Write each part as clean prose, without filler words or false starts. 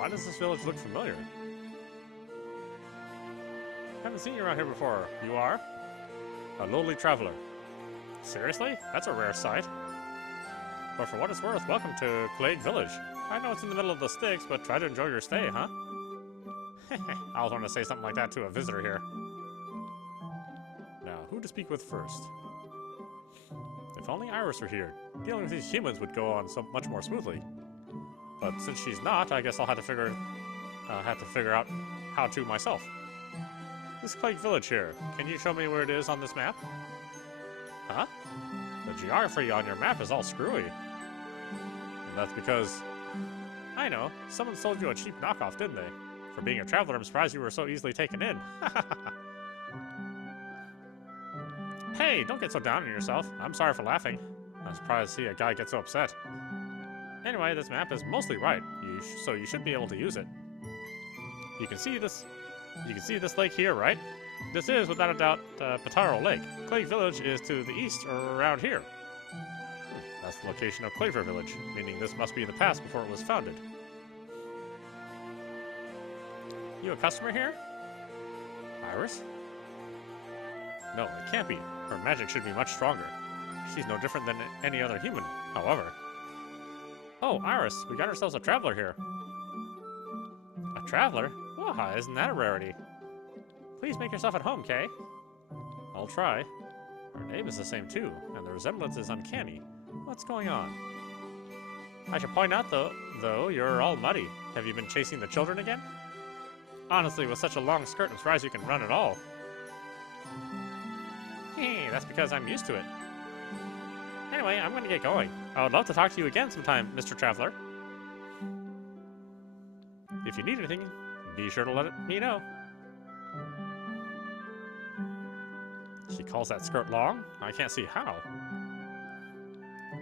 Why does this village look familiar? Haven't seen you around here before. You are? A lowly traveler. Seriously? That's a rare sight. But for what it's worth, welcome to Plague Village. I know it's in the middle of the sticks, but try to enjoy your stay, huh? I was going to say something like that to a visitor here. Now, who to speak with first? If only Iris were here. Dealing with these humans would go on so much more smoothly. But since she's not, I guess I'll have to figure out how to myself. This Plague Village here. Can you show me where it is on this map? Huh? The geography on your map is all screwy. And that's because... I know. Someone sold you a cheap knockoff, didn't they? For being a traveler, I'm surprised you were so easily taken in. Hey, don't get so down on yourself. I'm sorry for laughing. I'm surprised to see a guy get so upset. Anyway, this map is mostly right, so you should be able to use it. You can see this lake here, right? This is, without a doubt, Pataro Lake. Plague Village is to the east or around here. That's the location of Claver Village, meaning this must be the past before it was founded. You a customer here? Iris? No, it can't be. Her magic should be much stronger. She's no different than any other human, however. Oh, Iris, we got ourselves a traveler here. A traveler? Oh, isn't that a rarity? Please make yourself at home, Kay. I'll try. Her name is the same too, and the resemblance is uncanny. What's going on? I should point out, though, you're all muddy. Have you been chasing the children again? Honestly, with such a long skirt, I'm surprised you can run at all. Hey, that's because I'm used to it. Anyway, I'm gonna get going. I would love to talk to you again sometime, Mr. Traveler. If you need anything, be sure to let me know. She calls that skirt long? I can't see how.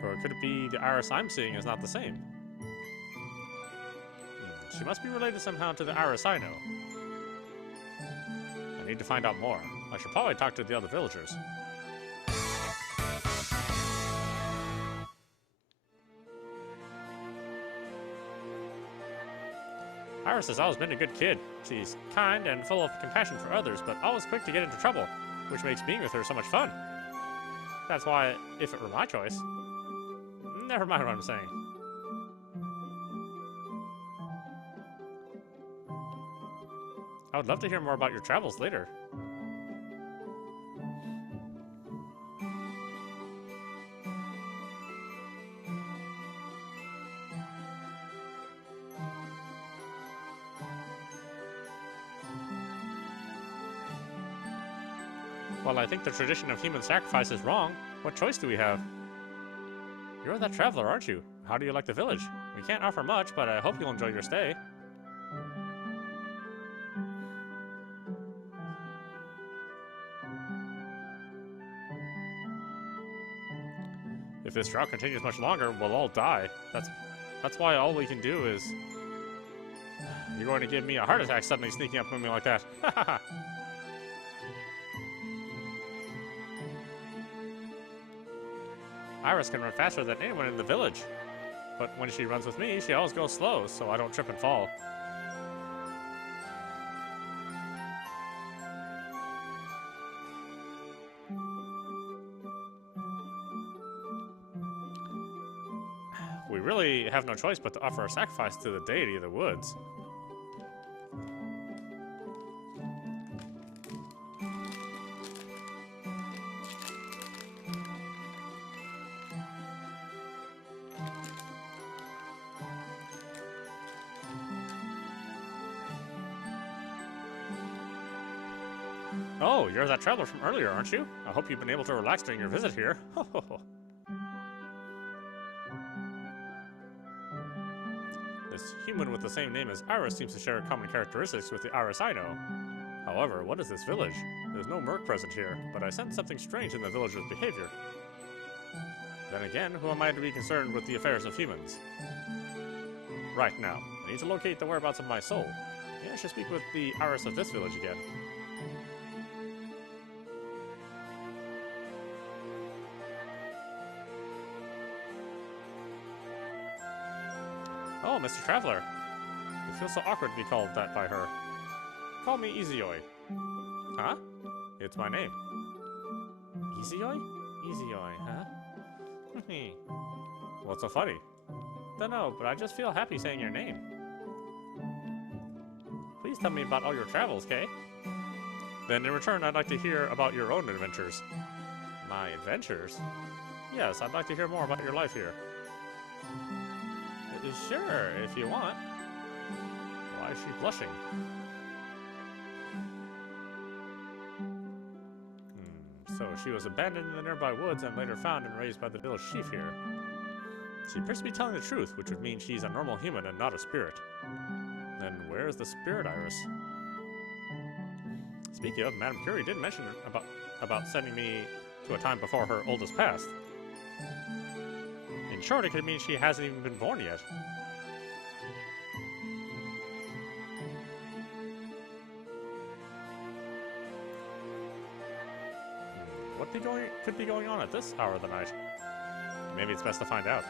Or could it be the Iris I'm seeing is not the same? She must be related somehow to the Iris I know. I need to find out more. I should probably talk to the other villagers. Iris has always been a good kid. She's kind and full of compassion for others, but always quick to get into trouble, which makes being with her so much fun. That's why, if it were my choice... Never mind what I'm saying. I would love to hear more about your travels later. Well, I think the tradition of human sacrifice is wrong. What choice do we have? You're that traveler, aren't you? How do you like the village? We can't offer much, but I hope you'll enjoy your stay. If this drought continues much longer, we'll all die. That's why all we can do is... You're going to give me a heart attack suddenly sneaking up on me like that. Iris can run faster than anyone in the village. But when she runs with me, she always goes slow, so I don't trip and fall. We really have no choice but to offer a sacrifice to the deity of the woods. Oh, you're that traveler from earlier, aren't you? I hope you've been able to relax during your visit here. This human with the same name as Iris seems to share common characteristics with the Iris I know. However, what is this village? There's no murk present here, but I sense something strange in the villager's behavior. Then again, who am I to be concerned with the affairs of humans? Right now, I need to locate the whereabouts of my soul. Maybe I should speak with the Iris of this village again. Oh, Mr. Traveler. It feels so awkward to be called that by her. Call me Izayoi. Huh? It's my name. Izayoi? Izayoi, huh? What's so funny? Dunno, but I just feel happy saying your name. Please tell me about all your travels, Kay? Then in return, I'd like to hear about your own adventures. My adventures? Yes, I'd like to hear more about your life here. Sure, if you want. Why is she blushing? So she was abandoned in the nearby woods and later found and raised by the village chief here. She appears to be telling the truth, which would mean she's a normal human and not a spirit. Then where is the spirit Iris? Speaking of, Madame Curie did mention about sending me to a time before her oldest passed. In short, it could mean she hasn't even been born yet. What could be going on at this hour of the night? Maybe it's best to find out.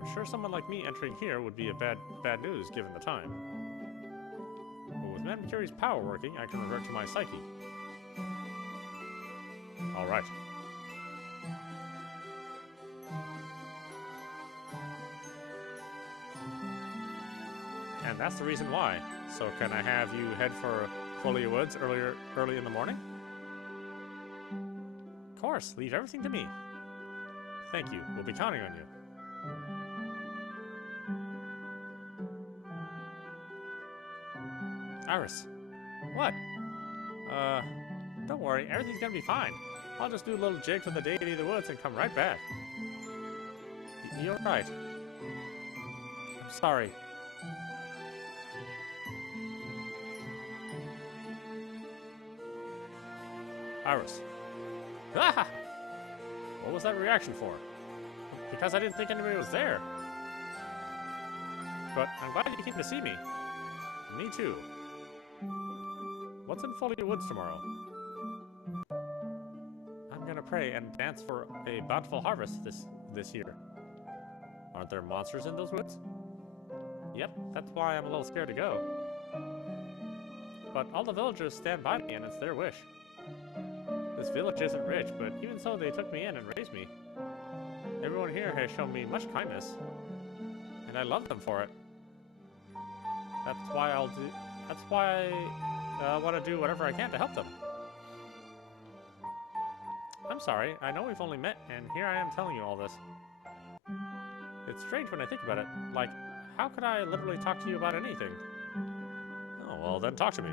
I'm sure someone like me entering here would be a bad news given the time. But with Madame Curie's power working, I can revert to my psyche. Alright. And that's the reason why. So can I have you head for Folia Woods early in the morning? Of course, leave everything to me. Thank you. We'll be counting on you. Iris. What? Don't worry. Everything's gonna be fine. I'll just do a little jig for the deity of the woods and come right back. You're right. I'm sorry. Iris. Ah! What was that reaction for? Because I didn't think anybody was there. But I'm glad you came to see me. Me too. What's in Folia Woods tomorrow? I'm gonna pray and dance for a bountiful harvest this year. Aren't there monsters in those woods? Yep, that's why I'm a little scared to go. But all the villagers stand by me and it's their wish. This village isn't rich, but even so they took me in and raised me. Everyone here has shown me much kindness, and I love them for it. That's why I want to do whatever I can to help them. I'm sorry, I know we've only met, and here I am telling you all this. It's strange when I think about it. Like, how could I literally talk to you about anything? Oh, well then talk to me.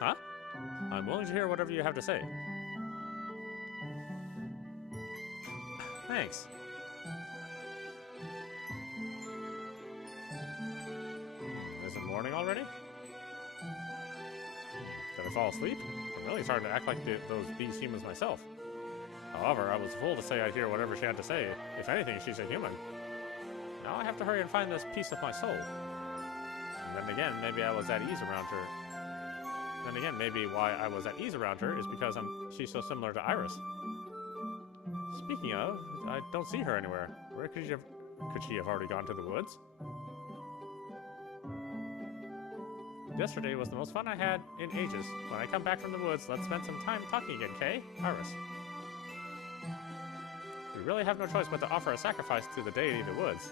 Huh? I'm willing to hear whatever you have to say. Thanks. Is it morning already? Did I fall asleep? I'm really starting to act like these humans myself. However, I was a fool to say I'd hear whatever she had to say. If anything, she's a human. Now I have to hurry and find this piece of my soul. And then again, maybe I was at ease around her. Then again, maybe why I was at ease around her is because she's so similar to Iris. Speaking of, I don't see her anywhere. Where could she have already gone to the woods? Yesterday was the most fun I had in ages. When I come back from the woods, let's spend some time talking again, Kay? Iris. We really have no choice but to offer a sacrifice to the deity of the woods.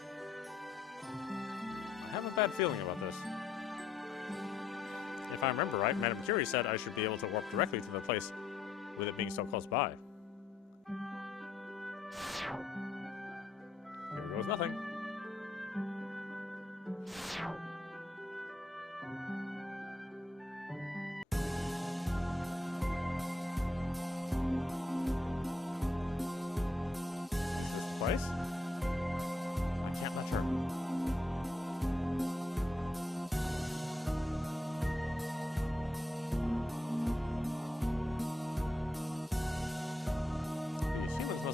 I have a bad feeling about this. If I remember right, Madame Curie said I should be able to warp directly to the place with it being so close by. Here goes nothing. Is this the place? I can't let her.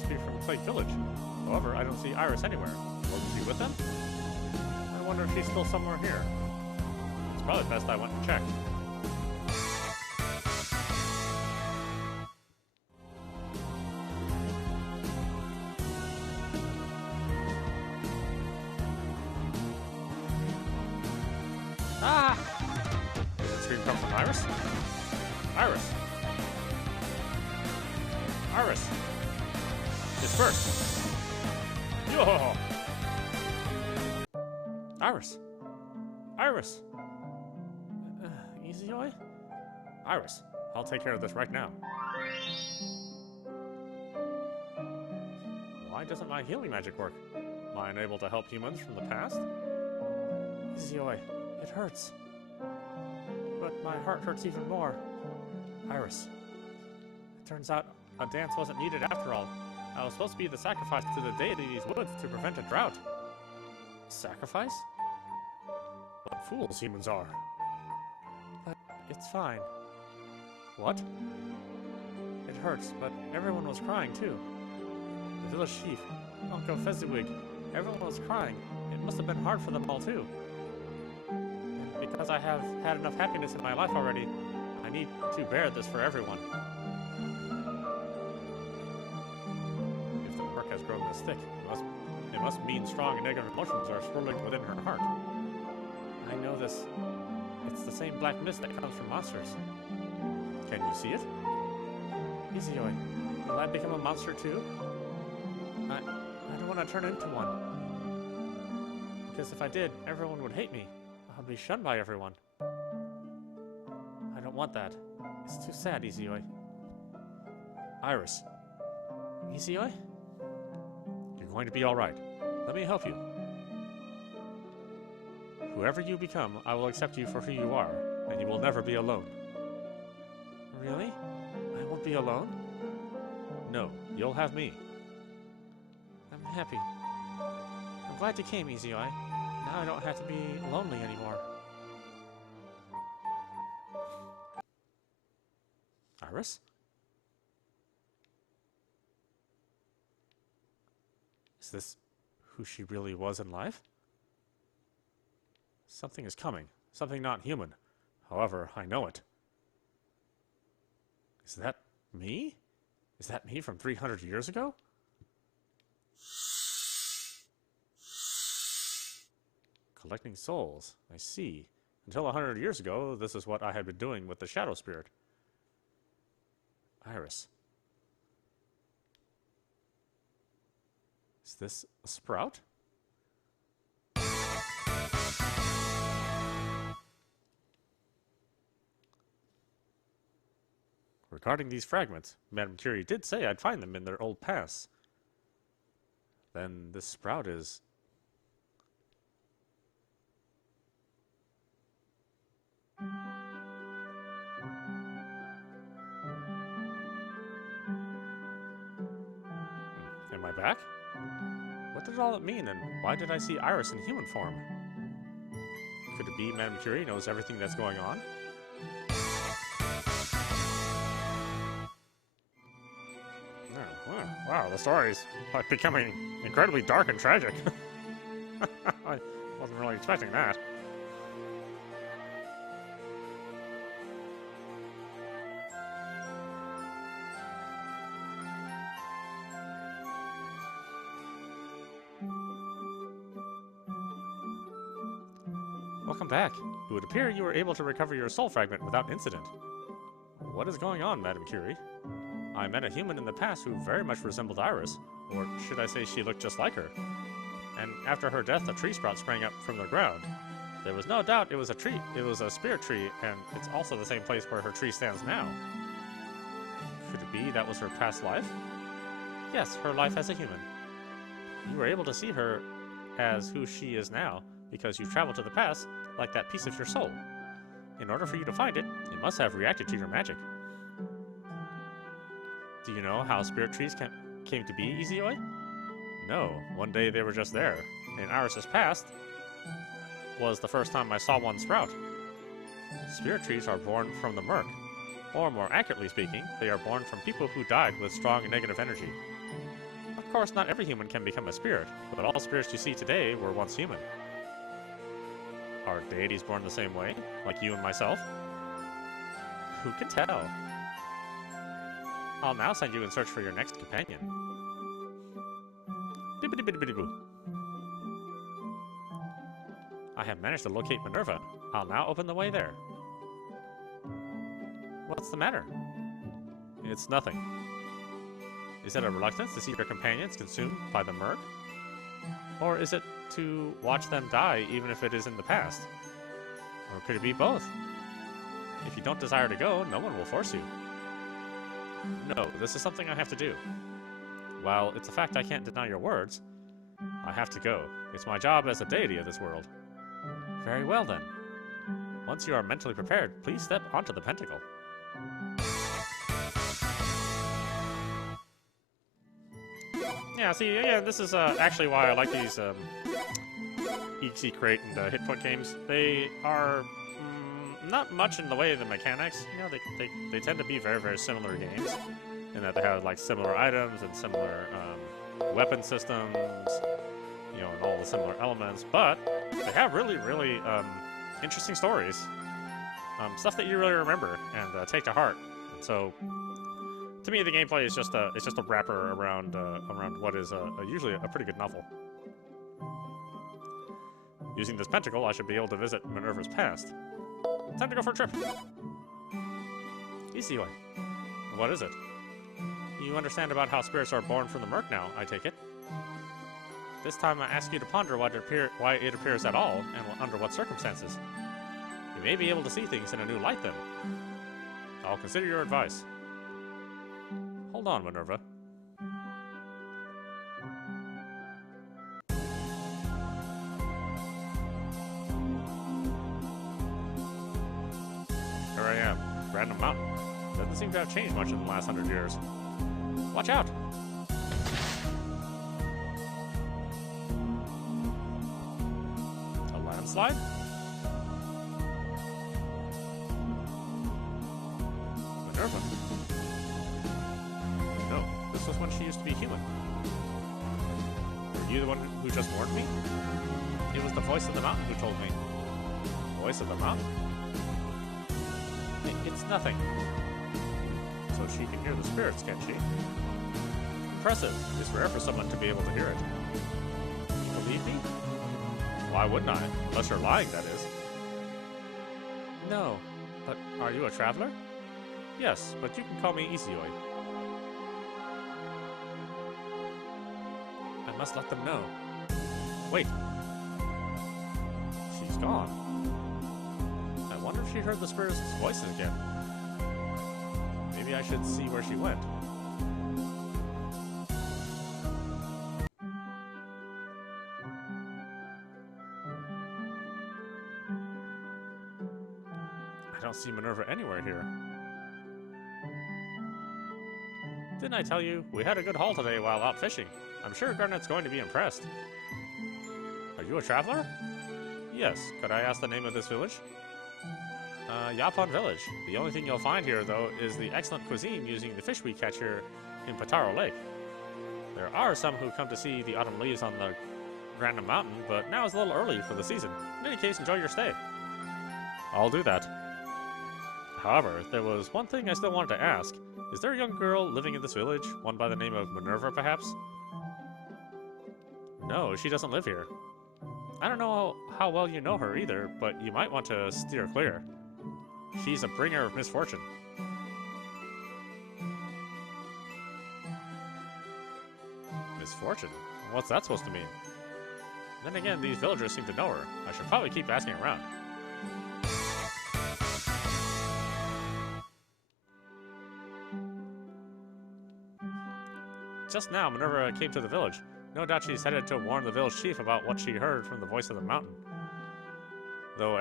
From Clay Village. However, I don't see Iris anywhere. Wasn't she with them? I wonder if she's still somewhere here. It's probably best I went and checked. Iris? Iris! Iris! Disperse! Yo! Iris! Iris! Izayoi? Iris, I'll take care of this right now. Why doesn't my healing magic work? Am I unable to help humans from the past? Izayoi, it hurts. But my heart hurts even more. Iris. It turns out a dance wasn't needed after all. I was supposed to be the sacrifice to the deities' woods to prevent a drought. Sacrifice? What fools humans are. But it's fine. What? It hurts, but everyone was crying too. The village chief, Uncle Fezziwig, everyone was crying. It must have been hard for them all too. And because I have had enough happiness in my life already, I need to bear this for everyone. If the murk has grown this thick, it must mean strong and negative emotions are swirling within her heart. I know this. It's the same black mist that comes from monsters. Can you see it? Izayoi, will I become a monster too? I don't want to turn into one. Because if I did, everyone would hate me. I'd be shunned by everyone. I don't want that. It's too sad, Izayoi. Iris. Izayoi? You're going to be alright. Let me help you. Whoever you become, I will accept you for who you are, and you will never be alone. Really? I won't be alone? No, you'll have me. I'm happy. I'm glad you came, Izayoi. Now I don't have to be lonely anymore. Iris? Is this who she really was in life? Something is coming. Something not human. However, I know it. Is that me? Is that me from 300 years ago? Collecting souls. I see. Until 100 years ago, this is what I had been doing with the shadow spirit. Iris. Is this a sprout? Regarding these fragments, Madame Curie did say I'd find them in their old past. Then this sprout is... Am I back? What did all it mean, and why did I see Iris in human form? Could it be Madame Curie knows everything that's going on? Wow, the story's like becoming incredibly dark and tragic. I wasn't really expecting that. Welcome back. It would appear you were able to recover your soul fragment without incident. What is going on, Madame Curie? I met a human in the past who very much resembled Iris, or should I say she looked just like her. And after her death, a tree sprout sprang up from the ground. There was no doubt it was a tree. It was a spirit tree, and it's also the same place where her tree stands now. Could it be that was her past life? Yes, her life as a human. You were able to see her as who she is now because you traveled to the past like that piece of your soul. In order for you to find it, it must have reacted to your magic. Do you know how spirit trees came to be, Izayoi? No, one day they were just there. In Iris's past was the first time I saw one sprout. Spirit trees are born from the murk, or more accurately speaking, they are born from people who died with strong negative energy. Of course, not every human can become a spirit, but all spirits you see today were once human. Are deities born the same way, like you and myself? Who can tell? I'll now send you in search for your next companion. Bibbidi-bibbidi-boo. I have managed to locate Minerva. I'll now open the way there. What's the matter? It's nothing. Is it a reluctance to see your companions consumed by the murk? Or is it to watch them die even if it is in the past? Or could it be both? If you don't desire to go, no one will force you. No, this is something I have to do. While it's a fact I can't deny your words, I have to go. It's my job as a deity of this world. Very well then. Once you are mentally prepared, please step onto the pentacle. Yeah, see, yeah, this is actually why I like these EXE Crate and hit point games. They are not much in the way of the mechanics. You know, they tend to be very, very similar games in that they have like similar items and similar weapon systems, you know, and all the similar elements. But they have really, really interesting stories, stuff that you really remember and take to heart. And so, to me, the gameplay is just a wrapper around what is usually a pretty good novel. Using this pentacle, I should be able to visit Minerva's past. Time to go for a trip. Izayoi. What is it? You understand about how spirits are born from the murk now, I take it. This time I ask you to ponder why it appears at all, and under what circumstances. You may be able to see things in a new light then. I'll consider your advice. Hold on, Minerva. Here I am, Random Mountain. Doesn't seem to have changed much in the last 100 years. Watch out! A landslide? Minerva. No, this was when she used to be human. Were you the one who just warned me? It was the voice of the mountain who told me. Voice of the mountain? It's nothing. So she can hear the spirits, can't she? Impressive. It's rare for someone to be able to hear it. Believe me? Why wouldn't I? Unless you're lying, that is. No. But are you a traveler? Yes, but you can call me Izayoi. I must let them know. Wait. She's gone. I wonder if she heard the spirits' voices again. Maybe I should see where she went. I don't see Minerva anywhere here. Didn't I tell you? We had a good haul today while out fishing. I'm sure Garnet's going to be impressed. Are you a traveler? Yes. Could I ask the name of this village? Yapon Village. The only thing you'll find here, though, is the excellent cuisine using the fish we catch here in Pataro Lake. There are some who come to see the autumn leaves on the Random Mountain, but now is a little early for the season. In any case, enjoy your stay. I'll do that. However, there was one thing I still wanted to ask. Is there a young girl living in this village? One by the name of Minerva, perhaps? No, she doesn't live here. I don't know how well you know her either, but you might want to steer clear. She's a bringer of misfortune. Misfortune? What's that supposed to mean? Then again, these villagers seem to know her. I should probably keep asking around. Just now, Minerva came to the village. No doubt she's headed to warn the village chief about what she heard from the voice of the mountain. Though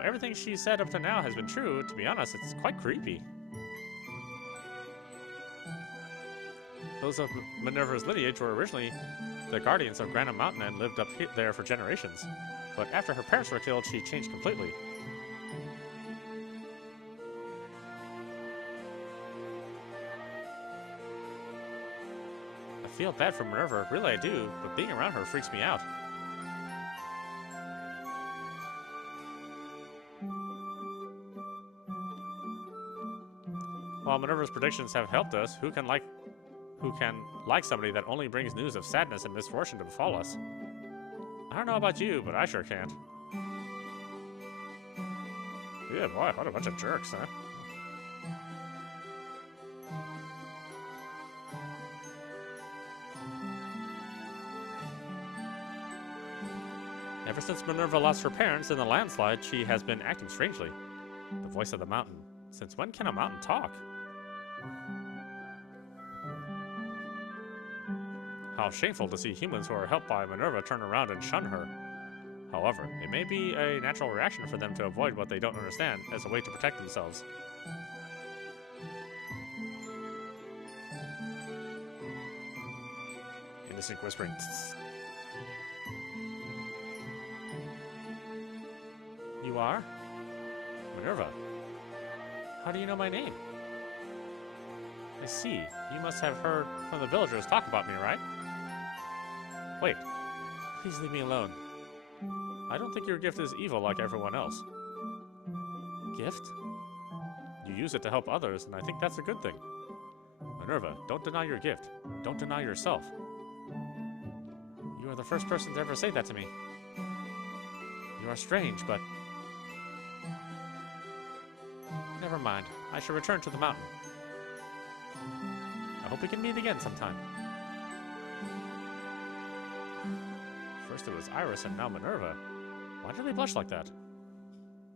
everything she said up to now has been true, to be honest, it's quite creepy. Those of Minerva's lineage were originally the guardians of Random Mountain and lived up there for generations. But after her parents were killed, she changed completely. I feel bad for Minerva, really I do, but being around her freaks me out. While Minerva's predictions have helped us, who can like somebody that only brings news of sadness and misfortune to befall us? I don't know about you, but I sure can't. Yeah, boy, what a bunch of jerks, huh? Ever since Minerva lost her parents in the landslide, she has been acting strangely. The voice of the mountain. Since when can a mountain talk? How shameful to see humans who are helped by Minerva turn around and shun her. However, it may be a natural reaction for them to avoid what they don't understand as a way to protect themselves. Innocent whispering. Tss. You are? Minerva. How do you know my name? I see. You must have heard from the villagers talk about me, right? Wait. Please leave me alone. I don't think your gift is evil like everyone else. Gift? You use it to help others, and I think that's a good thing. Minerva, don't deny your gift. Don't deny yourself. You are the first person to ever say that to me. You are strange, but... Never mind. I shall return to the mountain. I hope we can meet again sometime. First it was Iris and now Minerva. Why do they blush like that?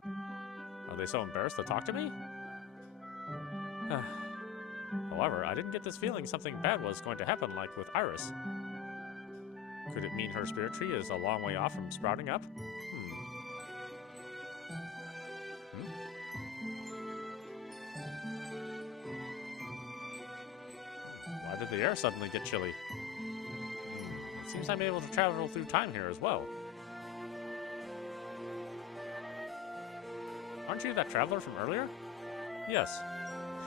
Are they so embarrassed to talk to me? However, I didn't get this feeling something bad was going to happen like with Iris. Could it mean her spirit tree is a long way off from sprouting up? Why did the air suddenly get chilly? It seems I'm able to travel through time here as well. Aren't you that traveler from earlier? Yes.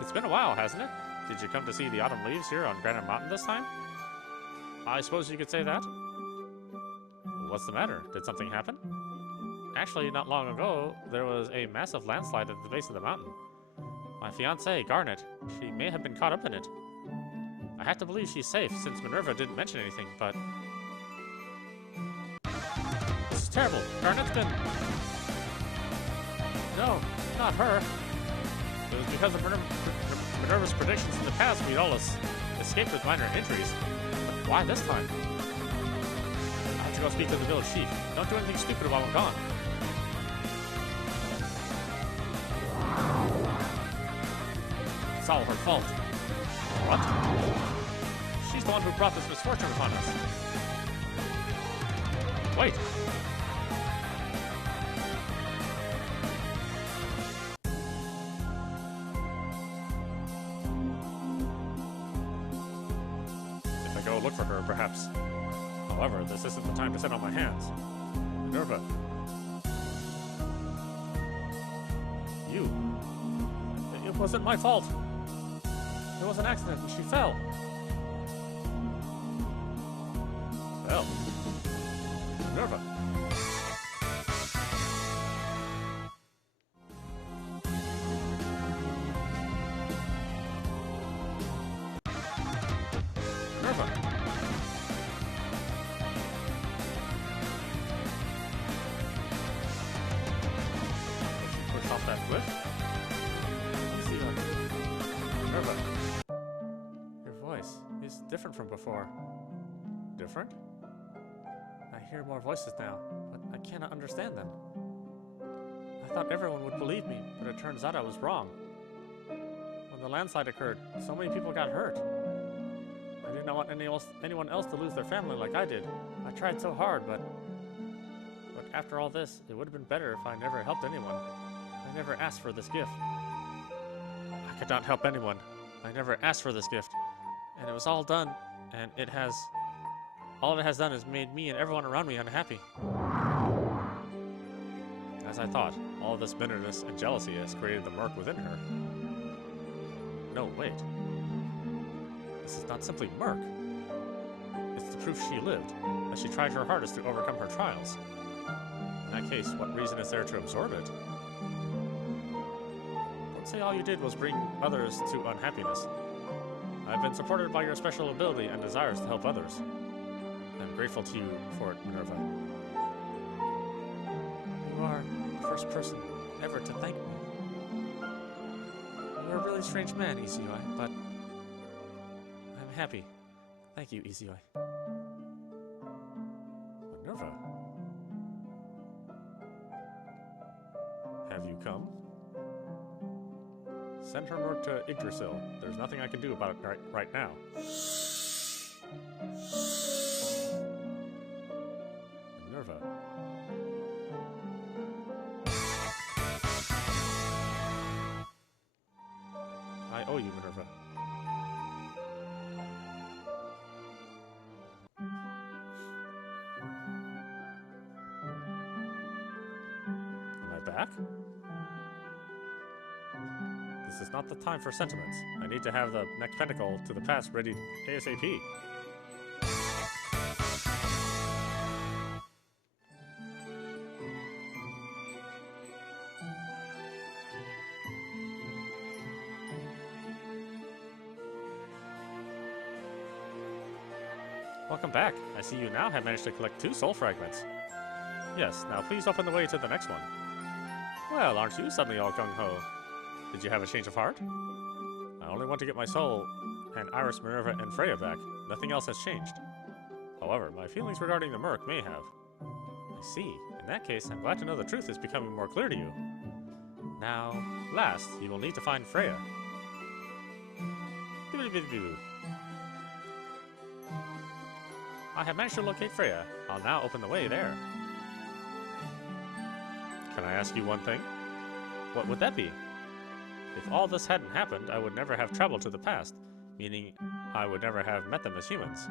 It's been a while, hasn't it? Did you come to see the autumn leaves here on Granite Mountain this time? I suppose you could say that. What's the matter? Did something happen? Actually, not long ago, there was a massive landslide at the base of the mountain. My fiancée, Garnet, she may have been caught up in it. I have to believe she's safe, since Minerva didn't mention anything, but... This is terrible. Garnet's been... No, not her. It was because of Minerva's predictions in the past we'd all escaped with minor injuries. But why this time? I have to go speak to the village chief. Don't do anything stupid while I'm gone. It's all her fault. What? She's the one who brought this misfortune upon us. Wait! If I go look for her, perhaps. However, this isn't the time to sit on my hands. Minerva. You. It wasn't my fault. It was an accident and she fell. Well, Minerva. Minerva. Push off that cliff. Minerva. Your voice is different from before. Different? I hear more voices now, but I cannot understand them. I thought everyone would believe me, but it turns out I was wrong. When the landslide occurred, so many people got hurt. I did not want anyone else to lose their family like I did. I tried so hard, but after all this, it would have been better if I never helped anyone. I never asked for this gift. I could not help anyone. I never asked for this gift. And it was all done, and all it has done is made me and everyone around me unhappy. As I thought, all this bitterness and jealousy has created the murk within her. No, wait. This is not simply murk. It's the proof she lived, that she tried her hardest to overcome her trials. In that case, what reason is there to absorb it? Don't say all you did was bring others to unhappiness. I've been supported by your special ability and desires to help others. I'm grateful to you for it, Minerva. You are the first person ever to thank me. You're a really strange man, Izayoi, but I'm happy. Thank you, Izayoi. Minerva? have you come? Send her murk to Yggdrasil. There's nothing I can do about it right now. Minerva. I owe you, Minerva. Am I back? This is not the time for sentiments. I need to have the next pentacle to the past ready ASAP. Welcome back. I see you now have managed to collect 2 soul fragments. Yes, now please open the way to the next one. Well, aren't you suddenly all gung-ho? Did you have a change of heart? I only want to get my soul and Iris, Minerva, and Freya back. Nothing else has changed. However, my feelings regarding the murk may have. I see. In that case, I'm glad to know the truth is becoming more clear to you. Now, last, you will need to find Freya. I have managed to locate Freya. I'll now open the way there. Can I ask you one thing? What would that be? If all this hadn't happened, I would never have traveled to the past, meaning I would never have met them as humans.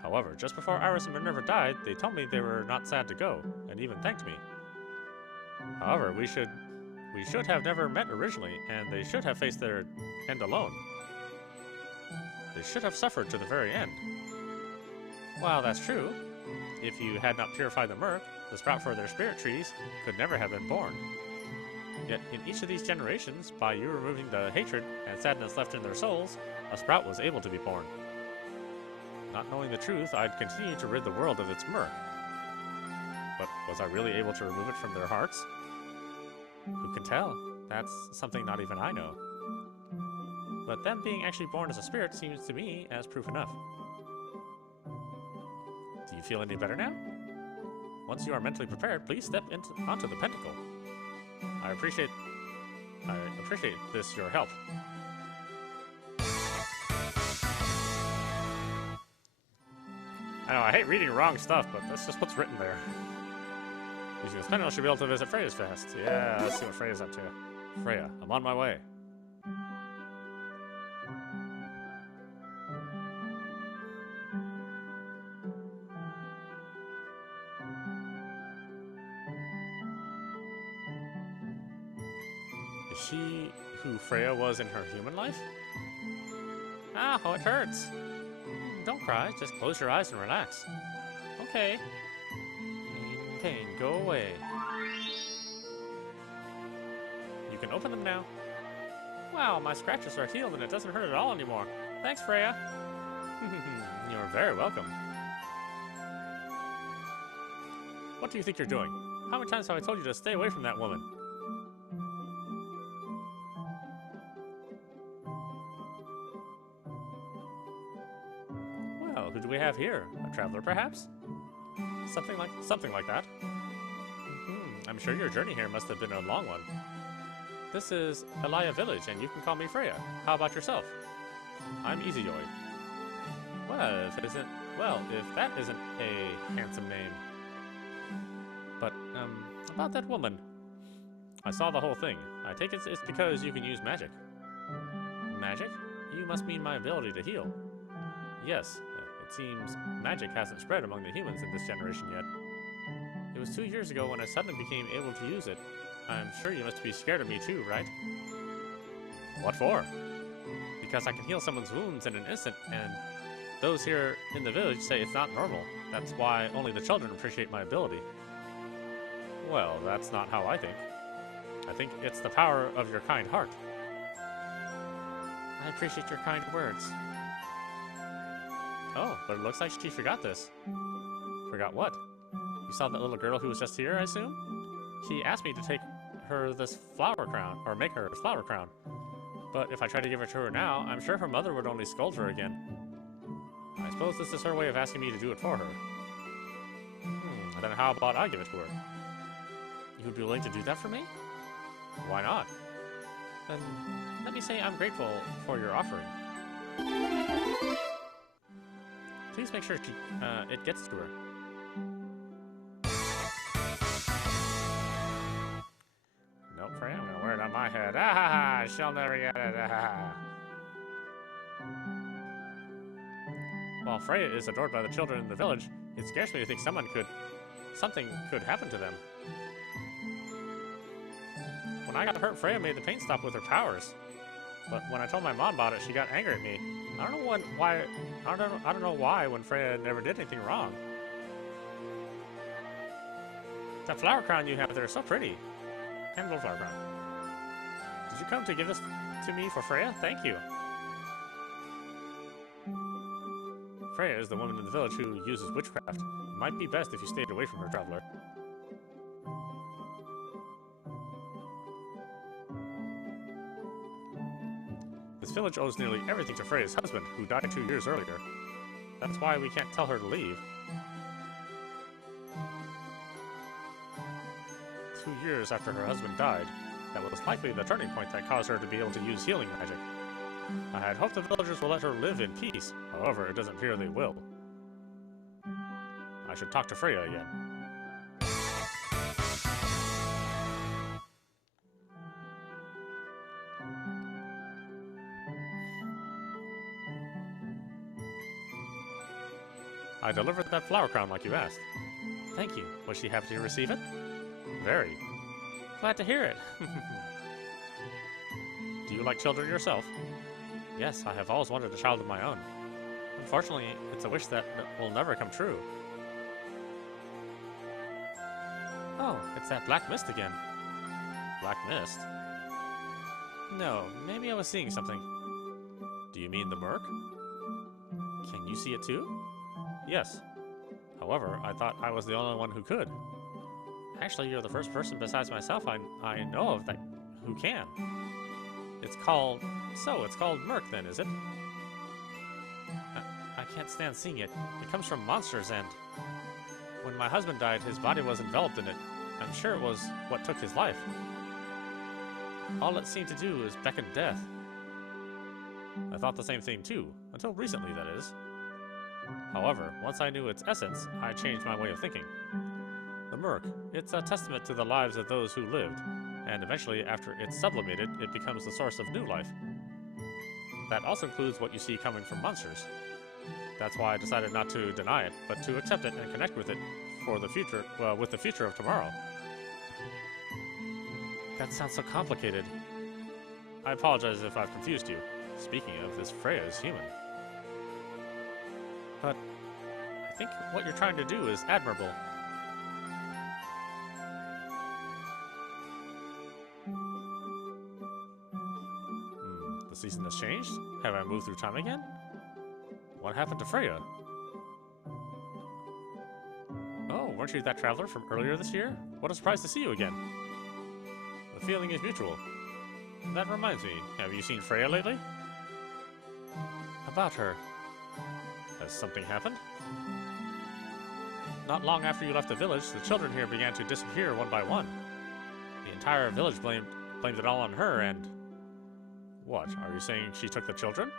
However, just before Iris and Minerva died, they told me they were not sad to go, and even thanked me. However, we should have never met originally, and they should have faced their end alone. They should have suffered to the very end. While that's true, if you had not purified the murk, the sprout for their spirit trees could never have been born. Yet in each of these generations, by you removing the hatred and sadness left in their souls, a sprout was able to be born. Not knowing the truth, I'd continue to rid the world of its murk. But was I really able to remove it from their hearts? Who can tell? That's something not even I know. But them being actually born as a spirit seems to me as proof enough. Do you feel any better now? Once you are mentally prepared, please step onto the pentacle. I appreciate this, your help. I know, I hate reading wrong stuff, but that's just what's written there. Using this pentacle, should be able to visit Freya's fast. Yeah, let's see what Freya's up to. Freya, I'm on my way. Is she who Freya was in her human life? Ow, it hurts. Don't cry, just close your eyes and relax. Okay. Pain, go away. You can open them now. Wow, my scratches are healed and it doesn't hurt at all anymore. Thanks, Freya. You're very welcome. What do you think you're doing? How many times have I told you to stay away from that woman? Well, who do we have here? A traveler, perhaps? Something like that. I'm sure your journey here must have been a long one. This is Elia Village, and you can call me Freya. How about yourself? I'm Izayoi. Well, if that isn't a handsome name. But, about that woman. I saw the whole thing. I take it it's because you can use magic. Magic? You must mean my ability to heal. Yes, it seems magic hasn't spread among the humans in this generation yet. It was 2 years ago when I suddenly became able to use it. I'm sure you must be scared of me too, right? What for? Because I can heal someone's wounds in an instant, and those here in the village say it's not normal. That's why only the children appreciate my ability. Well, that's not how I think. I think it's the power of your kind heart. I appreciate your kind words. Oh, but it looks like she forgot this. Forgot what? You saw that little girl who was just here, I assume? She asked me to take her this flower crown, or make her a flower crown. But if I try to give it to her now, I'm sure her mother would only scold her again. I suppose this is her way of asking me to do it for her. Then how about I give it to her? You would be willing to do that for me? Why not? Then let me say I'm grateful for your offering. Please make sure it gets to her. Nope, Freya, I'm gonna wear it on my head. Ah ha ha! She'll never get it. Ah ha ha! While Freya is adored by the children in the village, it scares me to think something could happen to them. When I got hurt, Freya made the pain stop with her powers. But when I told my mom about it, she got angry at me. I don't know why when Freya never did anything wrong. That flower crown you have there is so pretty. And little flower crown. Did you come to give this to me for Freya? Thank you. Freya is the woman in the village who uses witchcraft. It might be best if you stayed away from her, traveler. This village owes nearly everything to Freya's husband, who died 2 years earlier. That's why we can't tell her to leave. 2 years after her husband died, that was likely the turning point that caused her to be able to use healing magic. I had hoped the villagers will let her live in peace. However, it doesn't appear they will. I should talk to Freya again. I delivered that flower crown like you asked. Thank you. Was she happy to receive it? Very. Glad to hear it. Do you like children yourself? Yes, I have always wanted a child of my own. Unfortunately, it's a wish that will never come true. Oh, it's that black mist again. Black mist? No, maybe I was seeing something. Do you mean the murk? Can you see it too? Yes. However, I thought I was the only one who could. Actually, you're the first person besides myself I know of that who can. It's called murk then, is it? I can't stand seeing it. It comes from monsters, and when my husband died, his body was enveloped in it. I'm sure it was what took his life. All it seemed to do is beckon death. I thought the same thing too, until recently, that is. However, once I knew its essence, I changed my way of thinking. The murk, it's a testament to the lives of those who lived, and eventually, after it's sublimated, it becomes the source of new life. That also includes what you see coming from monsters. That's why I decided not to deny it, but to accept it and connect with it for the future, with the future of tomorrow. That sounds so complicated. I apologize if I've confused you. Speaking of, this Freya is human. But I think what you're trying to do is admirable. The season has changed? Have I moved through time again? What happened to Freya? Oh, weren't you that traveler from earlier this year? What a surprise to see you again. The feeling is mutual. That reminds me, have you seen Freya lately? About her. Has something happened? Not long after you left the village, the children here began to disappear one by one. The entire village blamed it all on her, and... What, are you saying she took the children?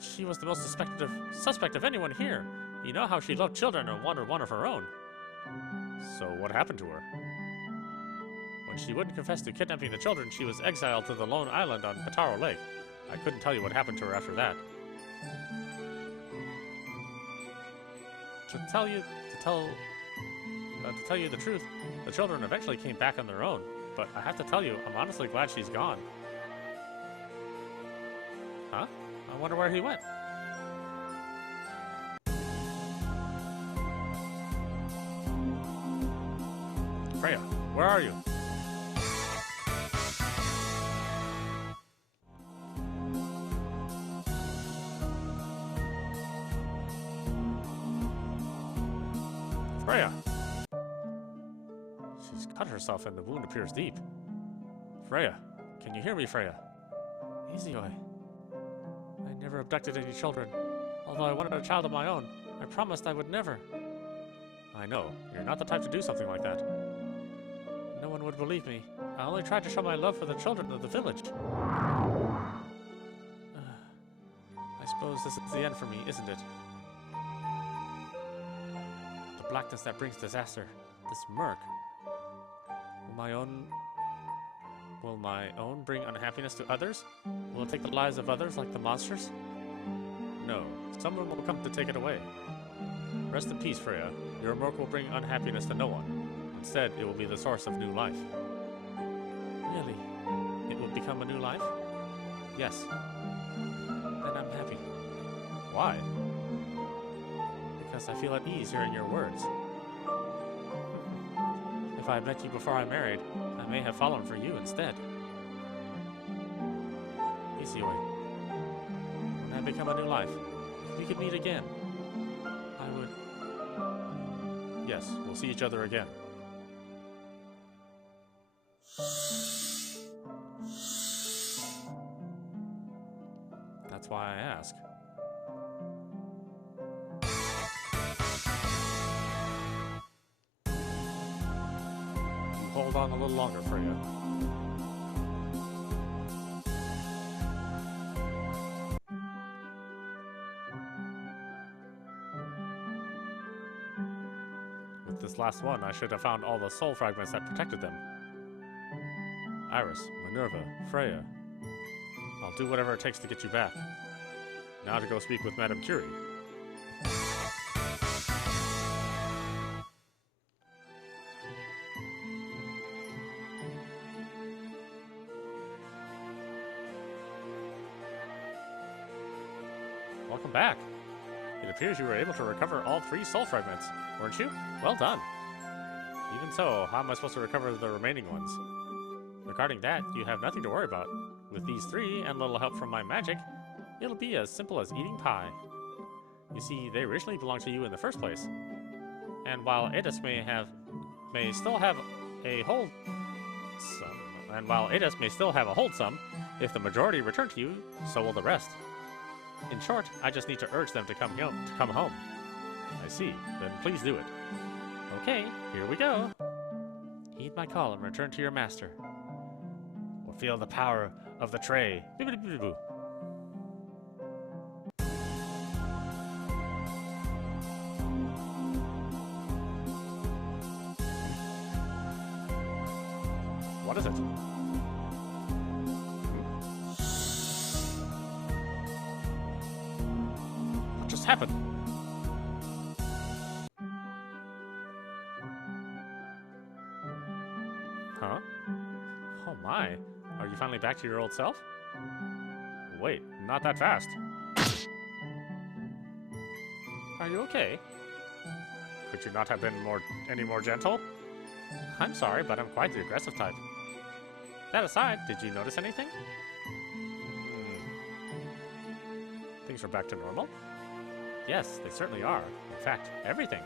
She was the most suspect of anyone here. You know how she loved children and wanted one of her own. So what happened to her? When she wouldn't confess to kidnapping the children, she was exiled to the lone island on Kataro Lake. I couldn't tell you what happened to her after that. To tell you the truth, the children eventually came back on their own, but I have to tell you, I'm honestly glad she's gone. Huh? I wonder where he went. Freya, where are you? Freya! She's cut herself and the wound appears deep. Freya, can you hear me, Freya? Izayoi. I never abducted any children. Although I wanted a child of my own, I promised I would never. I know, you're not the type to do something like that. No one would believe me. I only tried to show my love for the children of the village. I suppose this is the end for me, isn't it? The blackness that brings disaster. This murk. Will my own bring unhappiness to others? Will it take the lives of others like the monsters? No, someone will come to take it away. Rest in peace, Freya. Your murk will bring unhappiness to no one. Instead, it will be the source of new life. Really? It will become a new life? Yes. Then I'm happy. Why? Because I feel at ease hearing your words. If I had met you before I married, I may have fallen for you instead. Izayoi, when I become a new life, if we could meet again, I would... Yes, we'll see each other again. That's why I ask. Hold on a little longer, Freya. With this last one, I should have found all the soul fragments that protected them. Iris, Minerva, Freya. I'll do whatever it takes to get you back. Now to go speak with Madame Curie. Welcome back. It appears you were able to recover all 3 soul fragments, weren't you? Well done. Even so, how am I supposed to recover the remaining ones? Regarding that, you have nothing to worry about. With these 3 and a little help from my magic, it'll be as simple as eating pie. You see, they originally belonged to you in the first place. And while Adis may still have a hold some, if the majority return to you, so will the rest. In short, I just need to urge them to come home. I see. Then please do it. Okay, here we go. Heed my call and return to your master. Or feel the power of the tray. Bibbidi-bibbidi-boo. What is it? What just happened? Huh? Oh my. Are you finally back to your old self? Wait, not that fast. Are you okay? Could you not have been any more gentle? I'm sorry, but I'm quite the aggressive type. That aside, did you notice anything? Things are back to normal? Yes, they certainly are. In fact, everything.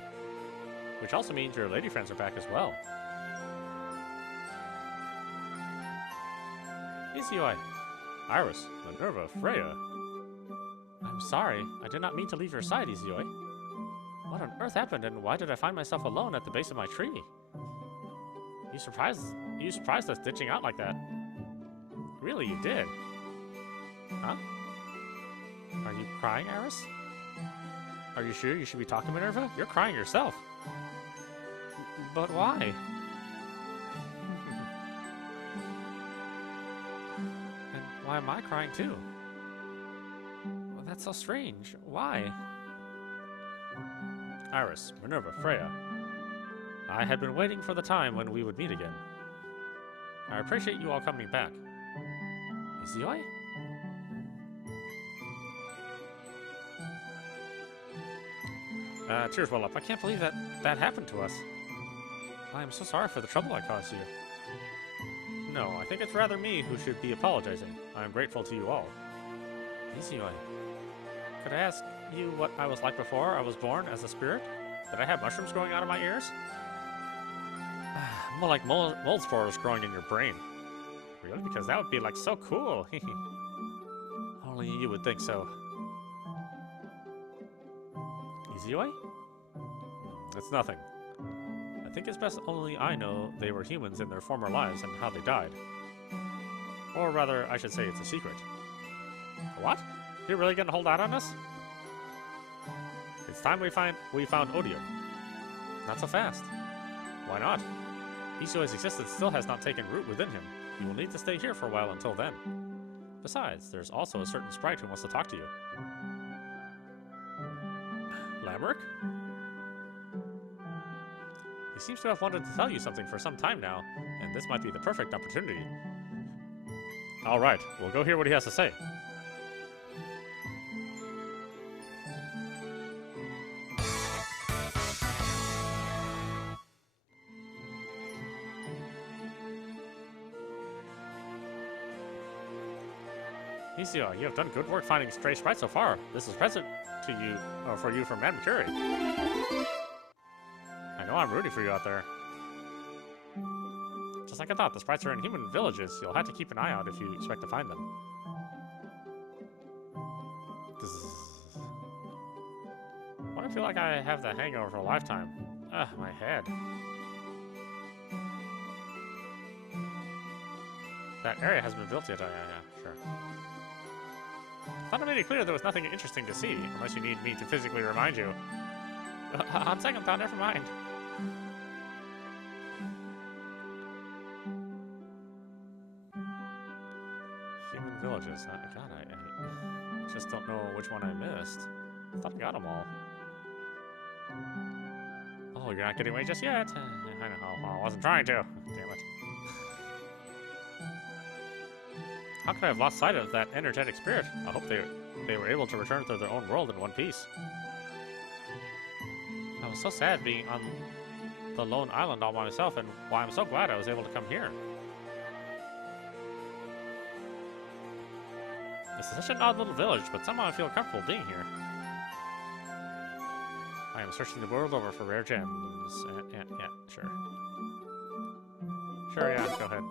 Which also means your lady friends are back as well. Izayoi, Iris, Minerva, Freya. I'm sorry, I did not mean to leave your side, Izayoi. What on earth happened, and why did I find myself alone at the base of my tree? You surprised us ditching out like that. Really, you did. Huh? Are you crying, Iris? Are you sure you should be talking, Minerva? You're crying yourself. But why? And why am I crying too? Well, that's so strange. Why? Iris, Minerva, Freya. I had been waiting for the time when we would meet again. I appreciate you all coming back. Izayoi? Tears well up. I can't believe that happened to us. I am so sorry for the trouble I caused you. No, I think it's rather me who should be apologizing. I am grateful to you all. Izayoi, could I ask you what I was like before I was born as a spirit? Did I have mushrooms growing out of my ears? More like mold spores growing in your brain. Really? Because that would be like so cool. Only you would think so. Izayoi? It's nothing. I think it's best only I know they were humans in their former lives and how they died. Or rather, I should say it's a secret. What? You're really gonna hold out on us? It's time we found odium. Not so fast. Why not? Izoi's existence still has not taken root within him. You will need to stay here for a while until then. Besides, there's also a certain sprite who wants to talk to you. Lamric? He seems to have wanted to tell you something for some time now, and this might be the perfect opportunity. Alright, we'll go hear what he has to say. Izayoi, you have done good work finding stray sprites so far. This is present to you, for you from Madame Curie. I know I'm rooting for you out there. Just like I thought, the sprites are in human villages. You'll have to keep an eye out if you expect to find them. Why do I feel like I have the hangover for a lifetime? Ugh, my head. That area hasn't been built yet. Yeah, sure. I thought I made it clear there was nothing interesting to see, unless you need me to physically remind you. On second thought, never mind. Human villages. God, I just don't know which one I missed. I thought I got them all. Oh, you're not getting away just yet? I know, I wasn't trying to. Damn it. How could I have lost sight of that energetic spirit? I hope they were able to return to their own world in one piece. I was so sad being on the lone island all by myself, and why I'm so glad I was able to come here. This is such an odd little village, but somehow I feel comfortable being here. I am searching the world over for rare gems. Yeah, sure. Sure, yeah, go ahead.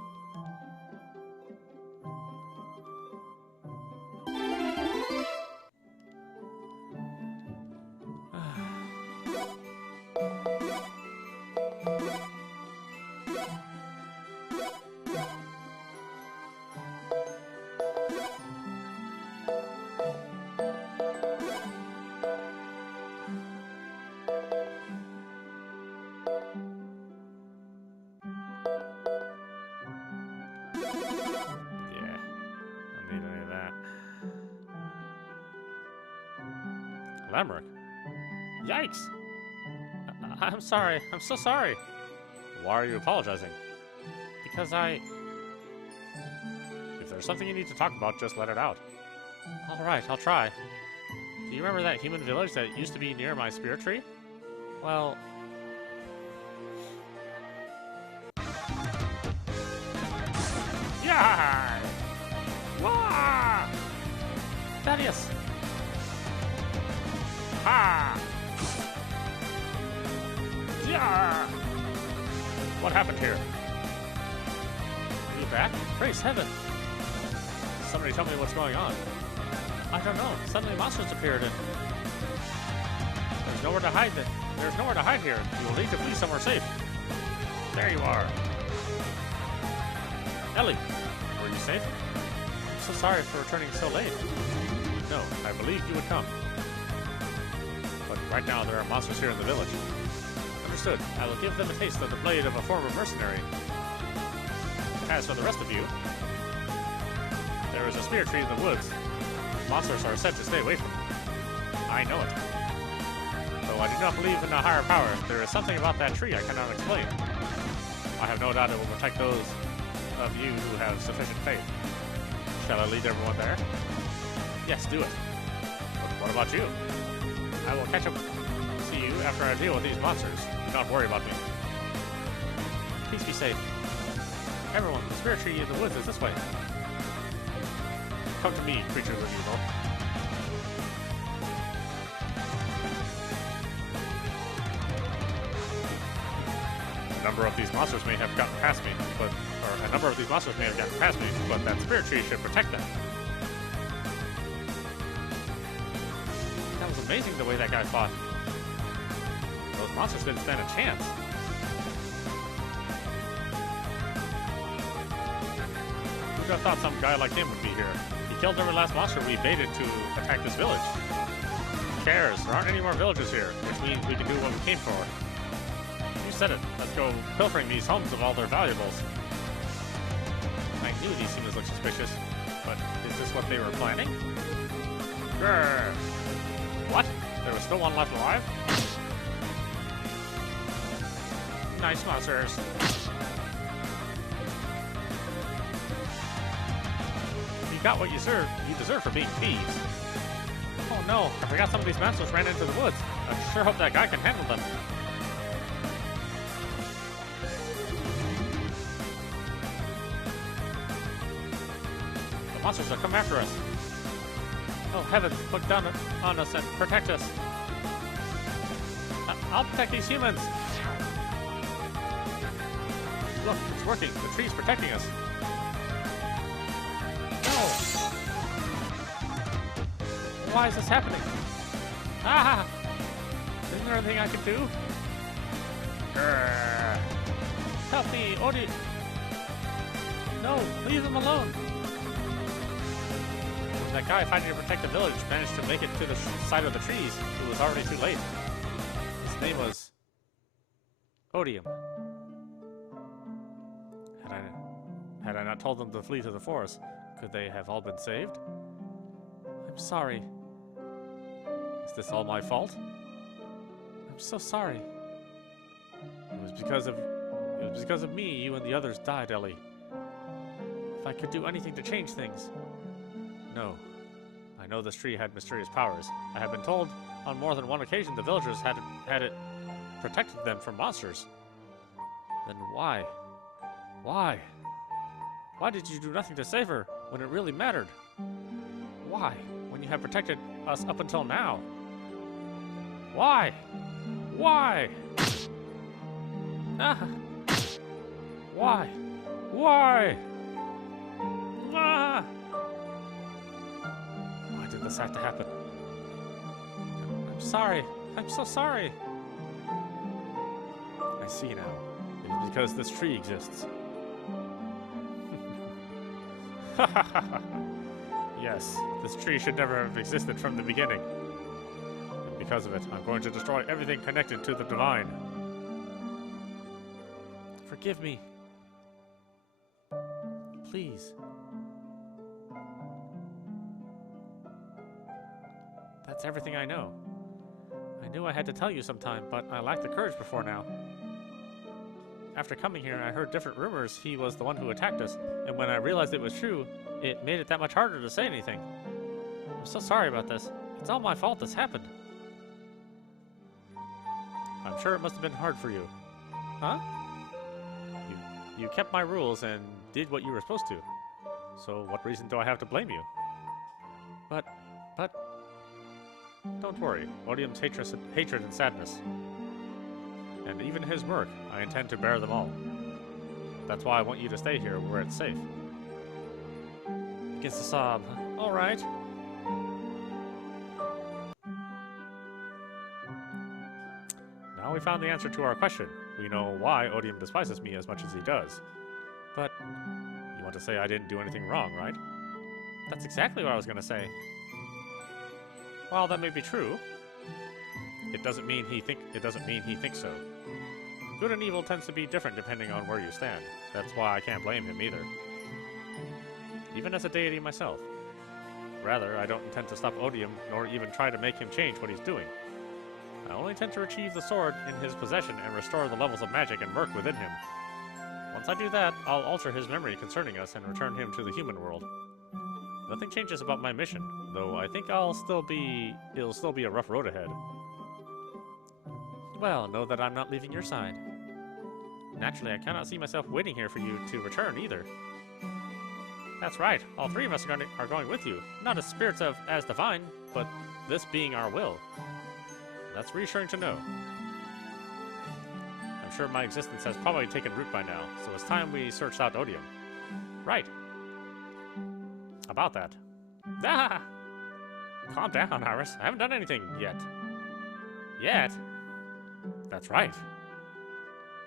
Lamric. Yikes! I'm sorry. I'm so sorry. Why are you apologizing? Because If there's something you need to talk about, just let it out. Alright, I'll try. Do you remember that human village that used to be near my spirit tree? Well... Yeah! Wah! Thaddeus! Ha! Yeah! What happened here? Are you back? Praise heaven! Somebody tell me what's going on. I don't know. Suddenly monsters appeared and... There's nowhere to hide There's nowhere to hide here. You will need to flee somewhere safe. There you are. Ellie, were you safe? I'm so sorry for returning so late. No, I believed you would come. But right now there are monsters here in the village. Understood. I will give them a taste of the blade of a former mercenary. As for the rest of you, there is a spear tree in the woods. Monsters are said to stay away from it. I know it. Though I do not believe in a higher power, there is something about that tree I cannot explain. I have no doubt it will protect those of you who have sufficient faith. Shall I lead everyone there? Yes, do it. But what about you? I will catch up to you after I deal with these monsters. Do not worry about me. Please be safe. Everyone, the spirit tree in the woods is this way. Come to me, creatures of evil. A number of these monsters may have gotten past me, but that spirit tree should protect them. That was amazing the way that guy fought. Those monsters didn't stand a chance. would have thought some guy like him would be here? He killed every last monster we baited to attack this village. Who cares? There aren't any more villages here, which means we can do what we came for. You said it. Let's go pilfering these homes of all their valuables. I knew these humans looked suspicious, but is this what they were planning? Grrr. What? There was still one left alive? Nice monsters. You got what you deserve for being thieves. Oh no, I forgot some of these monsters ran into the woods. I sure hope that guy can handle them. The monsters are coming after us. Oh heavens, look down on us and protect us. I'll protect these humans. Look, it's working. The tree's protecting us. No! Why is this happening? Ah! Isn't there anything I can do? Grrr. Help me, Odi! No, leave them alone! That guy fighting to protect the village managed to make it to the side of the trees. It was already too late. His name was Odium. Had I not told them to flee to the forest, could they have all been saved? I'm sorry. Is this all my fault? I'm so sorry. It was because of me you and the others died, Ellie. If I could do anything to change things. No. I know this tree had mysterious powers. I have been told on more than one occasion the villagers had it protected them from monsters. Then why? Why? Why did you do nothing to save her when it really mattered? Why, when you have protected us up until now? Why? Why? Ah! Why? Why? Ah! Why did this have to happen? I'm sorry. I'm so sorry. I see now. It is because this tree exists. Yes, this tree should never have existed from the beginning. And because of it, I'm going to destroy everything connected to the divine. Forgive me. Please. That's everything I know. I knew I had to tell you sometime, but I lacked the courage before now. After coming here, I heard different rumors he was the one who attacked us, and when I realized it was true, it made it that much harder to say anything. I'm so sorry about this. It's all my fault this happened. I'm sure it must have been hard for you. Huh? You kept my rules and did what you were supposed to. So what reason do I have to blame you? But... Don't worry. Odium's hatred and sadness. And even his murk, I intend to bear them all. That's why I want you to stay here where it's safe. Begins to sob. All right. Now we found the answer to our question. We know why Odium despises me as much as he does. But you want to say I didn't do anything wrong, right? That's exactly what I was going to say. While that may be true, it doesn't mean he thinks so. Good and evil tends to be different depending on where you stand. That's why I can't blame him either. Even as a deity myself. Rather, I don't intend to stop Odium, nor even try to make him change what he's doing. I only intend to retrieve the sword in his possession and restore the levels of magic and murk within him. Once I do that, I'll alter his memory concerning us and return him to the human world. Nothing changes about my mission, though I think it'll still be a rough road ahead. Well, know that I'm not leaving your side. Naturally, I cannot see myself waiting here for you to return either. That's right, all three of us are going with you, not as spirits of Asdivine, but this being our will. That's reassuring to know. I'm sure my existence has probably taken root by now, so it's time we searched out Odium. Right. About that. Ah! Calm down, Iris. I haven't done anything yet. Yet? That's right.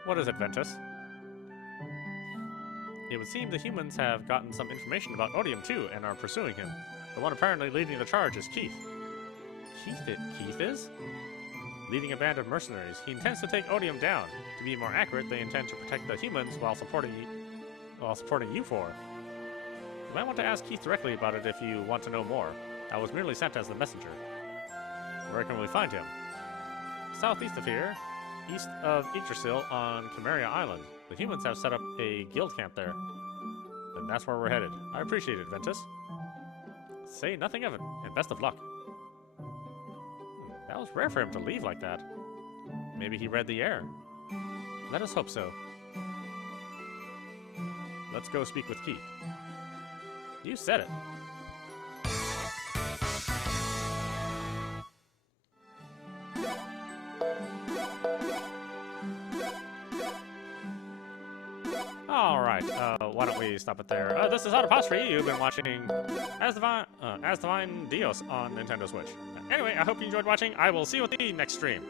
What is it, Ventus? It would seem the humans have gotten some information about Odium too, and are pursuing him. The one apparently leading the charge is Keith. Keith is? Leading a band of mercenaries. He intends to take Odium down. To be more accurate, they intend to protect the humans while supporting you four. You might want to ask Keith directly about it if you want to know more. I was merely sent as the messenger. Where can we find him? Southeast of here, east of Yggdrasil on Chimeria Island. The humans have set up a guild camp there. Then that's where we're headed. I appreciate it, Ventus. Say nothing of it, and best of luck. That was rare for him to leave like that. Maybe he read the air. Let us hope so. Let's go speak with Keith. You said it. Alright, why don't we stop it there? This is audap. You've been watching Asdivine Dios on Nintendo Switch. Anyway, I hope you enjoyed watching. I will see you at the next stream.